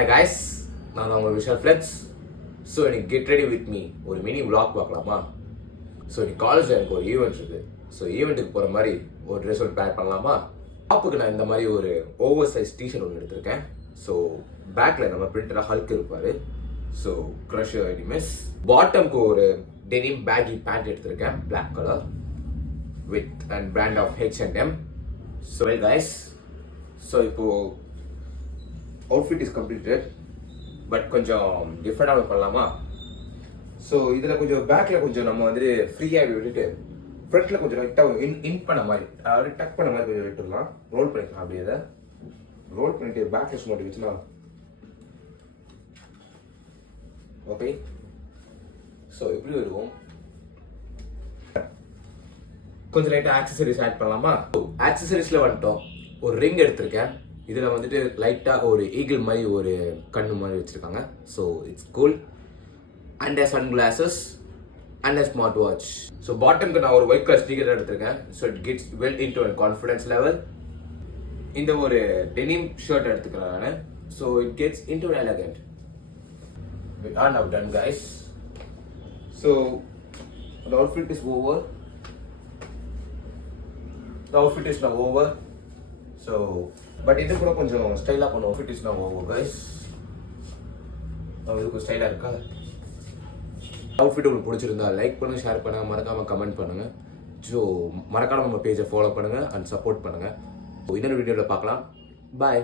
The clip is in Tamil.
Hi guys, நான் உங்கள் விஷால் ஃப்ளெக்ஸ். ஸோ எனக்கு கெட் ரெடி வித் மீ ஒரு மினி விளாக் பார்க்கலாமா? ஸோ இன்னைக்கு காலேஜில் எனக்கு ஒரு ஈவெண்ட் இருக்குது. ஸோ ஈவெண்ட்டுக்கு போகிற மாதிரி ஒரு ட்ரெஸ் ஒன்று பேக் பண்ணலாமா? டாப்புக்கு நான் இந்த மாதிரி ஒரு ஓவர் சைஸ் டிஷர்ட் ஒன்று எடுத்திருக்கேன். ஸோ பேக்கில் நம்ம பிரிண்டராக ஹல்க் இருப்பார். So crush enemies. பாட்டம்க்கு ஒரு டெனிம் பேகி பேண்ட் எடுத்திருக்கேன், black colour with and brand of H&M. So well guys, so இப்போது அவுட்ஃபிட் இஸ் கம்ப்ளீட்டட். பட் கொஞ்சம் டிஃப்ரெண்டாக பண்ணலாமா? ஸோ இதில் கொஞ்சம் பேக்கில் கொஞ்சம் நம்ம வந்துட்டு ஃப்ரீயாக விட்டுட்டு ஃப்ரண்ட்டில் கொஞ்சம் லைட்டாக இன் பண்ண மாதிரி, அப்படியே டக் பண்ண மாதிரி கொஞ்சம் விட்டுடலாம். ரோல் பண்ணிக்கலாம். அப்படியே அதை ரோல் பண்ணிட்டு பேக்கில் சும்மா வச்சுனா ஓகே. ஸோ இப்படி வருவோம். கொஞ்சம் லைட்டாக ஆக்சசரிஸ் ஆட் பண்ணலாமா? ஆக்சசரிஸில் வந்துட்டோம். ஒரு ரிங் எடுத்திருக்கேன். இதில் வந்துட்டு லைட்டாக ஒரு ஈகிள் மாதிரி ஒரு கண்ணு மாதிரி வச்சுருக்காங்க. So it's cool. And sunglasses and smart watch. So பாட்டம்க்கு நான் ஒரு ஒயிட் கலர் ஸ்டிக்கர் எடுத்திருக்கேன். So it gets well into confidence level. இந்த ஒரு டெனிம் ஷர்ட் எடுத்துக்கிறேன் நான். So it gets into elegant. We are now done guys. So the outfit is over. The outfit is now over. So but இது கூட கொஞ்சம் ஸ்டைலாக பண்ணுவோம். ஃபிட் இஸ் நான் ஓவர் கைஸ். இதுக்கு ஸ்டைலாக இருக்கா? அவுட்ஃபிட் உங்களுக்கு பிடிச்சிருந்தா லைக் பண்ணுங்கள், ஷேர் பண்ணுங்கள், மறக்காமல் கமெண்ட் பண்ணுங்கள். ஸோ மறக்காமல் நம்ம பேஜை ஃபாலோ பண்ணுங்கள் அண்ட் சப்போர்ட் பண்ணுங்கள். இன்னொரு வீடியோவில் பார்க்கலாம். பாய்.